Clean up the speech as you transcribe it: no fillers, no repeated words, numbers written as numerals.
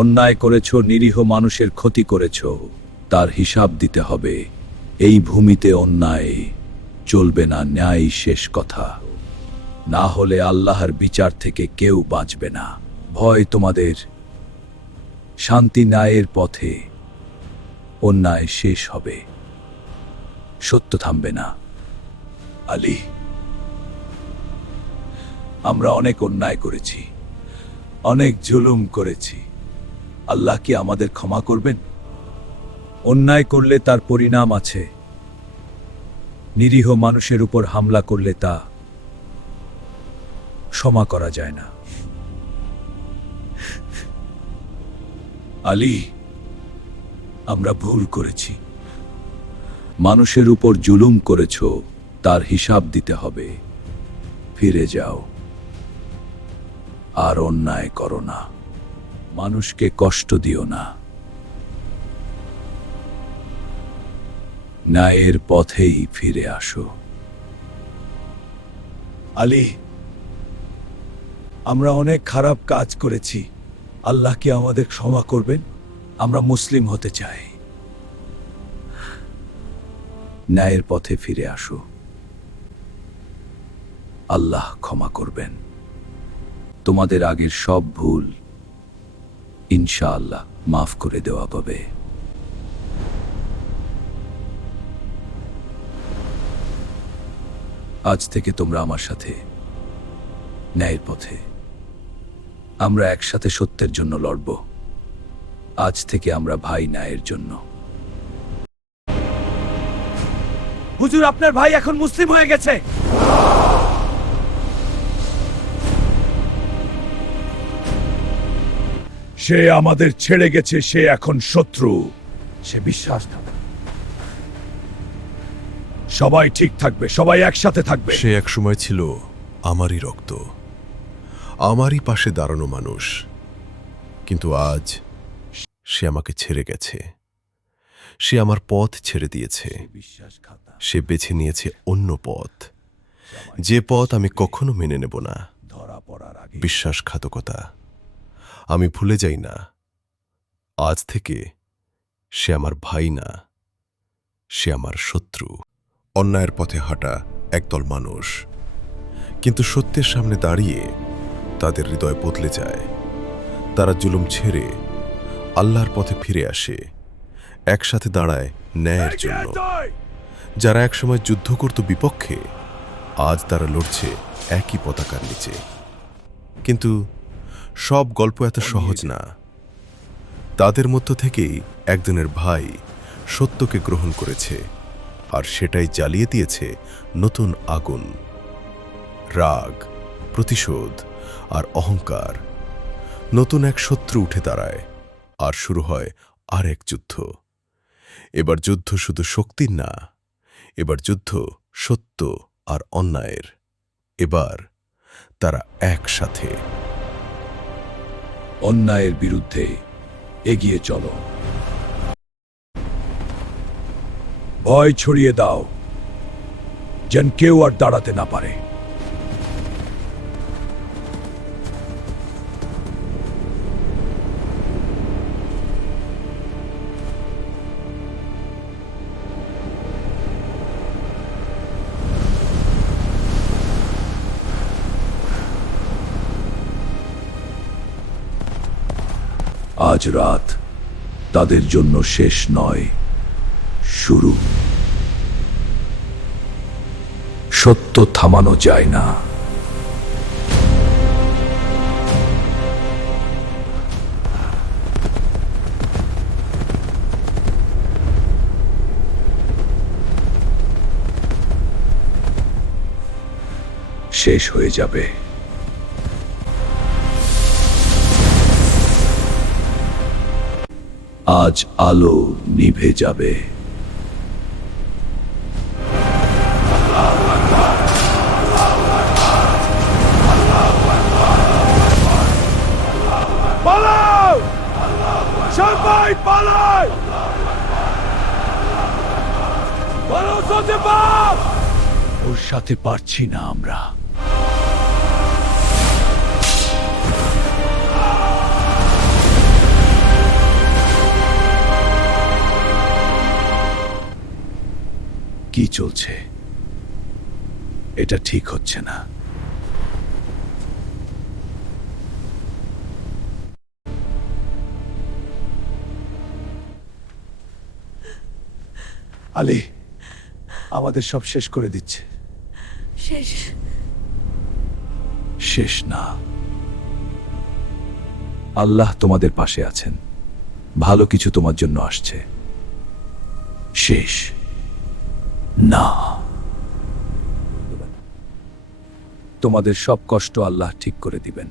অন্যায় করেছ, নিরীহ মানুষের ক্ষতি করেছ, তার হিসাব দিতে হবে। এই ভূমিতে অন্যায় চলবে না, ন্যায় শেষ কথা। না হলে আল্লাহর বিচার থেকে কেউ বাঁচবে না। ভয় তোমাদের, শান্তি ন্যায়ের পথে। অন্যায় শেষ হবে, সত্য থামবে না। আলী, আমরা অনেক অন্যায় করেছি, অনেক জুলুম করেছি। আল্লাহ কি আমাদের ক্ষমা করবেন? অন্যায় করলে তার পরিণাম আছে। নিরীহ মানুষের উপর হামলা করলে তা ক্ষমা করা যায় না। আলী, আমরা ভুল করেছি। মানুষের উপর জুলুম করেছ, তার হিসাব দিতে হবে। ফিরে যাও, আর অন্যায় করো না। মানুষকে কষ্ট দিও না। ন্যায়ের পথেই ফিরে আসো। আলী, আমরা অনেক খারাপ কাজ করেছি। আল্লাহ কি আমাদের ক্ষমা করবেন? আমরা মুসলিম হতে চাই। ন্যায়ের পথে ফিরে আসো, আল্লাহ ক্ষমা করবেন। তোমাদের আগের সব ভুল ইনশাআল্লাহ মাফ করে দেওয়া হবে। আজ থেকে তোমরা আমার সাথে ন্যায়ের পথে। আমরা একসাথে সত্যের জন্য লড়ব। আজ থেকে আমরা ভাই, ন্যায়ের জন্য। হুজুর, আপনার ভাই এখন মুসলিম হয়ে গেছে। সে আমাদের ছেড়ে গেছে, সে এখন শত্রু। সে বিশ্বাস থাকবে, সবাই ঠিক থাকবে, সবাই একসাথে থাকবে। সে এক সময় ছিল আমারই রক্ত, আমারই পাশে দাঁড়ানো মানুষ, কিন্তু আজ সে আমাকে ছেড়ে গেছে। সে আমার পথ ছেড়ে দিয়েছে। সে বেছে নিয়েছে অন্য পথ, যে পথ আমি কখনো মেনে নেব না। বিশ্বাসঘাতকতা। আমি ভুলে যাই না, আজ থেকে সে আমার ভাই না, সে আমার শত্রু। অন্যায়ের পথে হাঁটা একদল মানুষ, কিন্তু সত্যের সামনে দাঁড়িয়ে তাদের হৃদয় বদলে যায়। তারা জুলুম ছেড়ে আল্লাহর পথে ফিরে আসে, একসাথে দাঁড়ায় ন্যায়ের জন্য। যারা একসময় যুদ্ধ করত বিপক্ষে, আজ তারা লড়ছে একই পতাকার নিচে। কিন্তু সব গল্প এত সহজ না। তাদের মধ্য থেকেই একজনের ভাই সত্যকে গ্রহণ করেছে, আর সেটাই জ্বালিয়ে দিয়েছে নতুন আগুন। রাগ, প্রতিশোধ আর অহংকার। নতুন এক শত্রু উঠে দাঁড়ায়, আর শুরু হয় আর এক যুদ্ধ। এবার যুদ্ধ শুধু শক্তির না, এবার যুদ্ধ সত্য আর অন্যায়ের। এবার তারা একসাথে। অন্যায়ের বিরুদ্ধে এগিয়ে চলো। ভয় ছড়িয়ে দাও, যেন কেউ আর দাঁড়াতে না পারে। আজ রাত তাদের জন্য শেষ নয়, শুরু। সত্য থামানো যায় না। শেষ হয়ে যাবে। আজ আলো নিভে যাবে। পালাও! সবাই পালাও! পালাও সতে বাপ! ওর সাথে পারছি না আমরা। কি চলছে? এটা ঠিক হচ্ছে না। আলী আমাদের সব শেষ করে দিচ্ছে। শেষ। শেষ না, আল্লাহ তোমাদের পাশে আছেন, ভালো কিছু তোমার জন্য আসছে। শেষ না, তোমাদের সব কষ্ট আল্লাহ ঠিক করে দিবেন।